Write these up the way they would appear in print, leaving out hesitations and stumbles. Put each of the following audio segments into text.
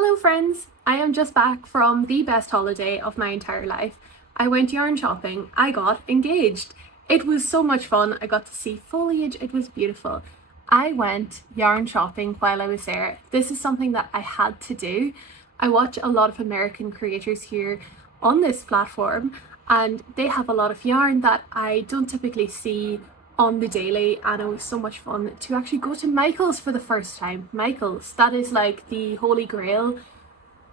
Hello friends! I am just back from the best holiday of my entire life. I went yarn shopping. I got engaged. It was so much fun. I got to see foliage. It was beautiful. I went yarn shopping while I was there. This is something that I had to do. I watch a lot of American creators here on this platform and they have a lot of yarn that I don't typically see on the daily, and it was so much fun to actually go to Michael's for the first time. Michael's, that is like the holy grail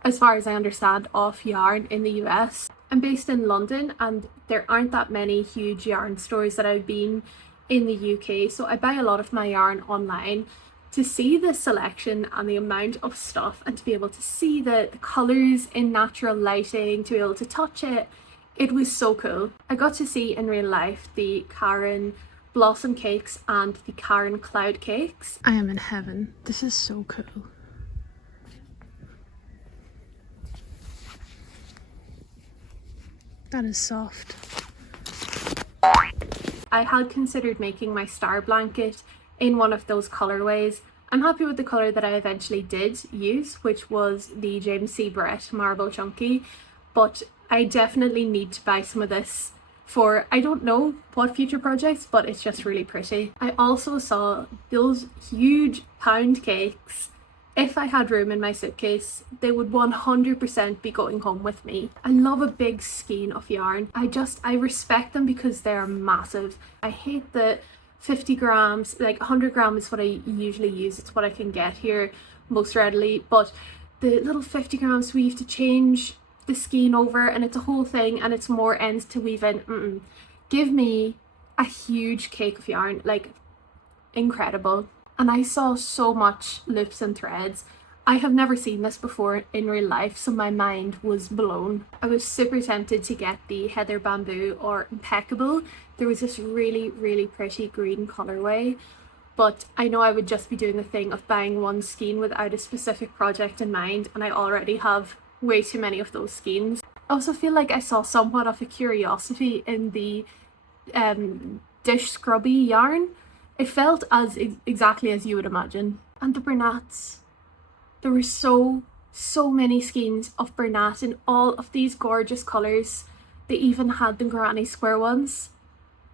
as far as I understand of yarn in the US. I'm based in London and there aren't that many huge yarn stores that I've been in the UK, so I buy a lot of my yarn online. To see the selection and the amount of stuff and to be able to see the colours in natural lighting, to be able to touch it, it was so cool. I got to see in real life the Karen Blossom cakes and the Karen Cloud cakes. I am in heaven. This is so cool. That is soft. I had considered making my star blanket in one of those colorways. I'm happy with the color that I eventually did use, which was the James C. Brett Marble Chunky, but I definitely need to buy some of this for I don't know what future projects, but it's just really pretty. I also saw those huge pound cakes. If I had room in my suitcase, they would 100% be going home with me. I love a big skein of yarn. I respect them because they're massive. I hate the 50 grams, like 100 grams is what I usually use. It's what I can get here most readily, but the little 50 grams we have to change the skein over and it's a whole thing and it's more ends to weave in. Give me a huge cake of yarn, like incredible. And I saw so much loops and threads. I have never seen this before in real life, so my mind was blown. I was super tempted to get the Heather Bamboo or Impeccable. There was this really pretty green colorway, but I know I would just be doing the thing of buying one skein without a specific project in mind, and I already have way too many of those skeins. I also feel like I saw somewhat of a curiosity in the dish scrubby yarn. It felt as exactly as you would imagine. And the Bernats. There were so many skeins of Bernat in all of these gorgeous colours. They even had the granny square ones.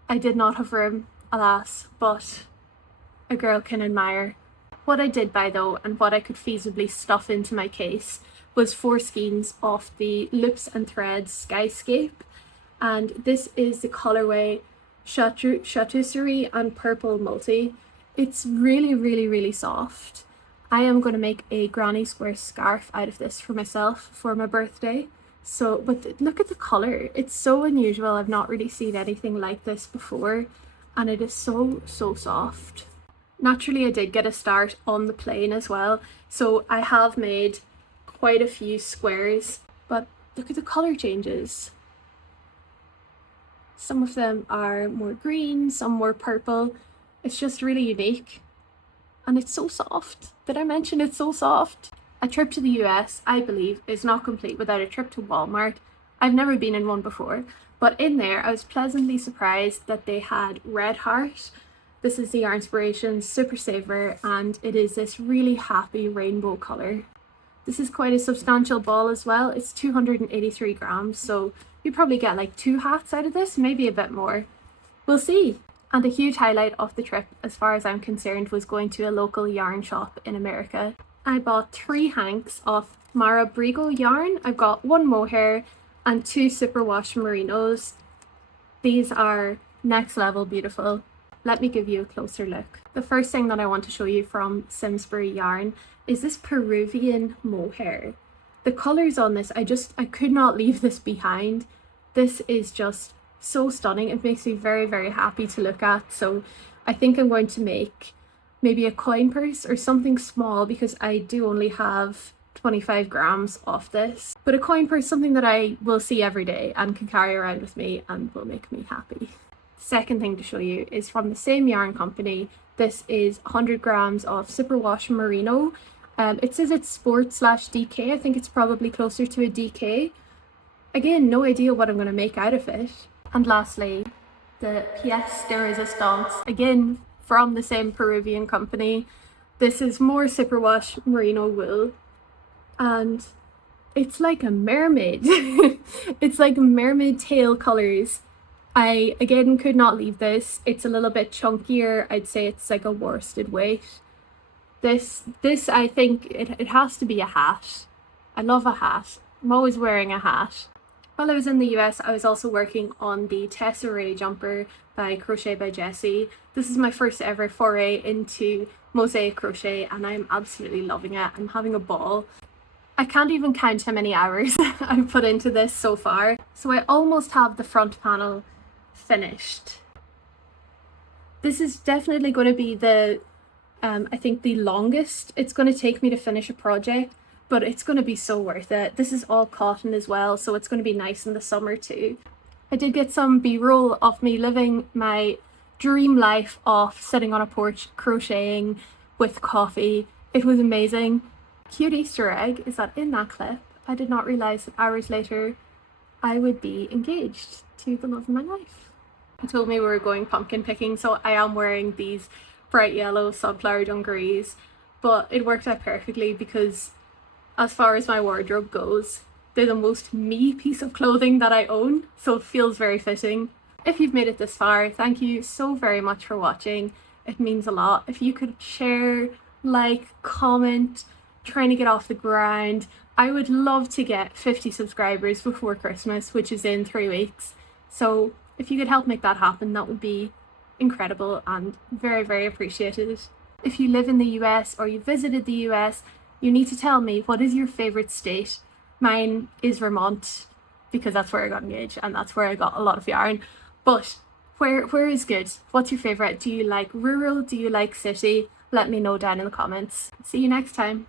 I did not have room, alas, but a girl can admire. What I did buy though, and what I could feasibly stuff into my case, was 4 skeins of the Loops and Threads Skyscape, and this is the colorway Chartreuse and Purple Multi. It's really soft. I am going to make a granny square scarf out of this for myself for my birthday. So, but look at the color. It's so unusual. I've not really seen anything like this before, and it is so soft. Naturally, I did get a start on the plain as well, so I have made quite a few squares, but look at the color changes. Some of them are more green, some more purple. It's just really unique. And it's so soft. Did I mention it's so soft? A trip to the US, I believe, is not complete without a trip to Walmart. I've never been in one before, but in there I was pleasantly surprised that they had Red Heart. This is the Yarnspirations Super Saver, and it is this really happy rainbow color. This is quite a substantial ball as well. It's 283 grams, so you probably get like 2 hats out of this, maybe a bit more. We'll see. And a huge highlight of the trip, as far as I'm concerned, was going to a local yarn shop in America. I bought 3 hanks of Mara Brigo yarn. I've got 1 mohair and 2 superwash merinos. These are next level beautiful. Let me give you a closer look. The first thing that I want to show you from Simsbury Yarn is this Peruvian mohair. The colours on this, I could not leave this behind. This is just so stunning. It makes me very happy to look at. So I think I'm going to make maybe a coin purse or something small, because I do only have 25 grams of this. But a coin purse, something that I will see every day and can carry around with me and will make me happy. Second thing to show you is from the same yarn company. This is 100 grams of superwash merino. It says it's sport/DK. I think it's probably closer to a DK. Again, no idea what I'm going to make out of it. And lastly, the pièce de résistance, again from the same Peruvian company. This is more superwash merino wool. and it's like a mermaid. It's like mermaid tail colors. I again could not leave this. It's a little bit chunkier. I'd say it's like a worsted weight. This I think it has to be a hat. I love a hat. I'm always wearing a hat. While I was in the US, I was also working on the Tesserae jumper by Crochet by Jessie. This is my first ever foray into mosaic crochet and I'm absolutely loving it. I'm having a ball. I can't even count how many hours I've put into this so far. So I almost have the front panel finished. This is definitely going to be the I think the longest it's going to take me to finish a project, but it's going to be so worth it. This is all cotton as well, so it's going to be nice in the summer too. I did get some b-roll of me living my dream life of sitting on a porch crocheting with coffee. It was amazing. Cute Easter egg is that in that clip, I did not realise that hours later I would be engaged to the love of my life. He told me we were going pumpkin picking, so I am wearing these bright yellow sunflower dungarees, but it worked out perfectly because as far as my wardrobe goes, they're the most me piece of clothing that I own, so it feels very fitting. If you've made it this far, thank you so very much for watching. It means a lot. If you could share, like, comment, trying to get off the ground. I would love to get 50 subscribers before Christmas, which is in 3 weeks. So if you could help make that happen, that would be incredible and very, very appreciated. If you live in the US or you visited the US, you need to tell me, what is your favorite state? Mine is Vermont because that's where I got engaged and that's where I got a lot of yarn. But where is good? What's your favorite? Do you like rural? Do you like city? Let me know down in the comments. See you next time.